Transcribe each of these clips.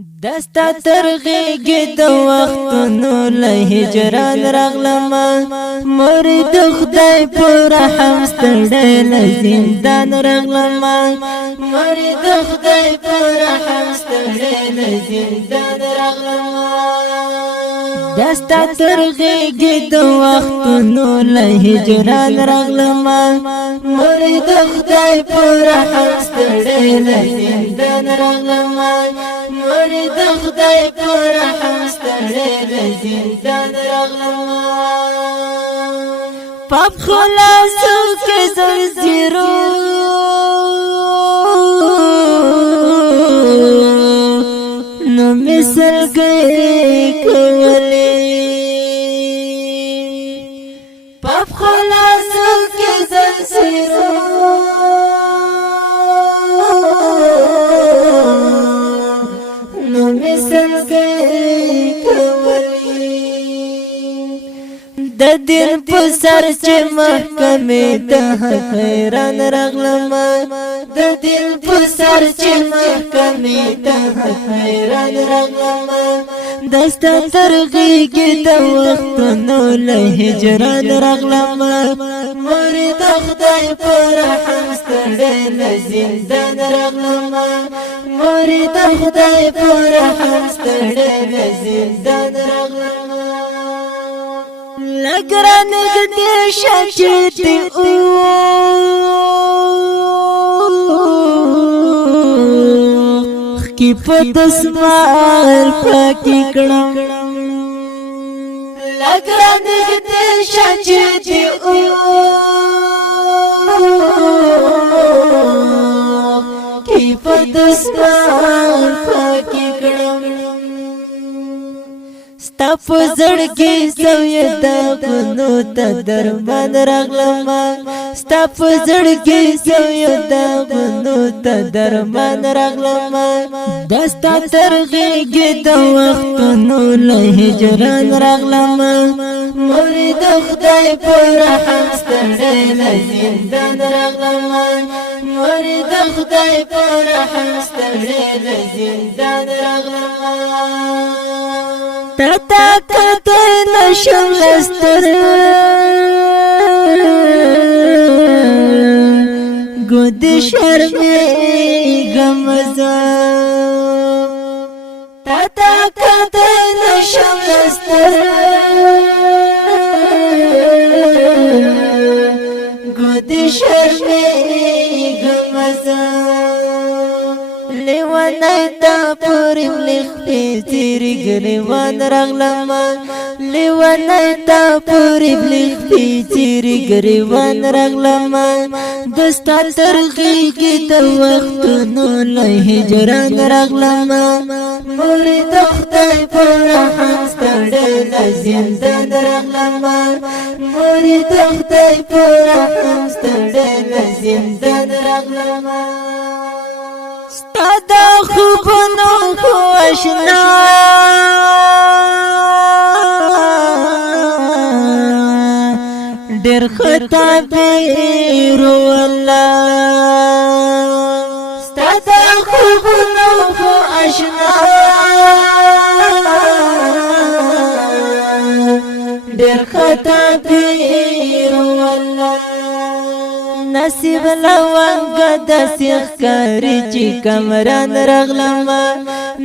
دستا ترغیږي د وختونو له هجران راغلمه مرید خدای پر رحم ستړی له زندان راغلمه مرید خدای پر رحم ستړی له زندان راغلمه دستا ترغیږي د وختونو له هجران راغلمه مرید خدای پر رحم ستړی له زندان راغلمه مرید خدای پر رحم ستړی له زندان راغلمه پاپ خلاصو کې زنځیرو نو مثل گئی کولی پاپ خلاصو کې زنځیرو مثل گئی کولی د دل په سر چې محکمې ته حیران راغلمه د دل په سر چې محکمې ته حیران راغلمه دستا ترغیږي د وختونو له هجران راغلمه مرید خدای پر رحم ستړی له زندان راغلمه مرید خدای پر رحم ستړی له زندان راغلمه لږ رانږدې شه چې دې اوښکې په دسمال پاکې کړم لږ رانږدې شه چې دې اوښکې په دسمال پاکې کړم ستا په زړګي سوی داغونو ته درمان راغلمه ستا په زړګي سوی داغونو ته درمان راغلمه دستا ترغیږي د وختونو له هجران راغلمه مرید خدای پر رحم ستړی له زندان راغلمه مرید خدای پر رحم ستړی له زندان راغلمه تا کتای نشم لستر گود شرمی گمزا تا کتای نشم لستر گود شرمی گمزا لیوانای تا پوری ملیخ پیچیری گریوان راغلمه لیوانای تا پوری ملیخ پیچیری گریوان راغلمه دستا ترغیږي د وختونو له هجران راغلمه مرید خدای پر رحم ستړی له زندان راغلمه مرید خدای پر رحم ستړی له زندان راغلمه ستا د خوبونو خو اشنا ډېر خطا بیرو الله ستا د خوبونو خو اشنا ډېر خطا بیرو الله نصیب لونګ د سیخ کاری چې کمران راغلمه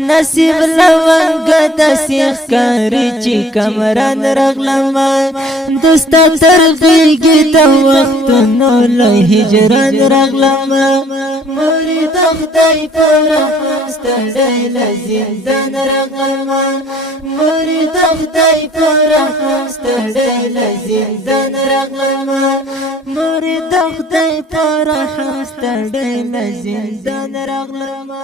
نصیب لونګ د سیخ کاری چې کمران راغلمه دستا ترغیږي د وختونو له هجران راغلمه مرید خدای پر رحم ستړی له زندان راغلمه مرید خدای پر رحم ستړی له زندان راغلمه مرید خدای پر رحم ستړی له زندان راغلمه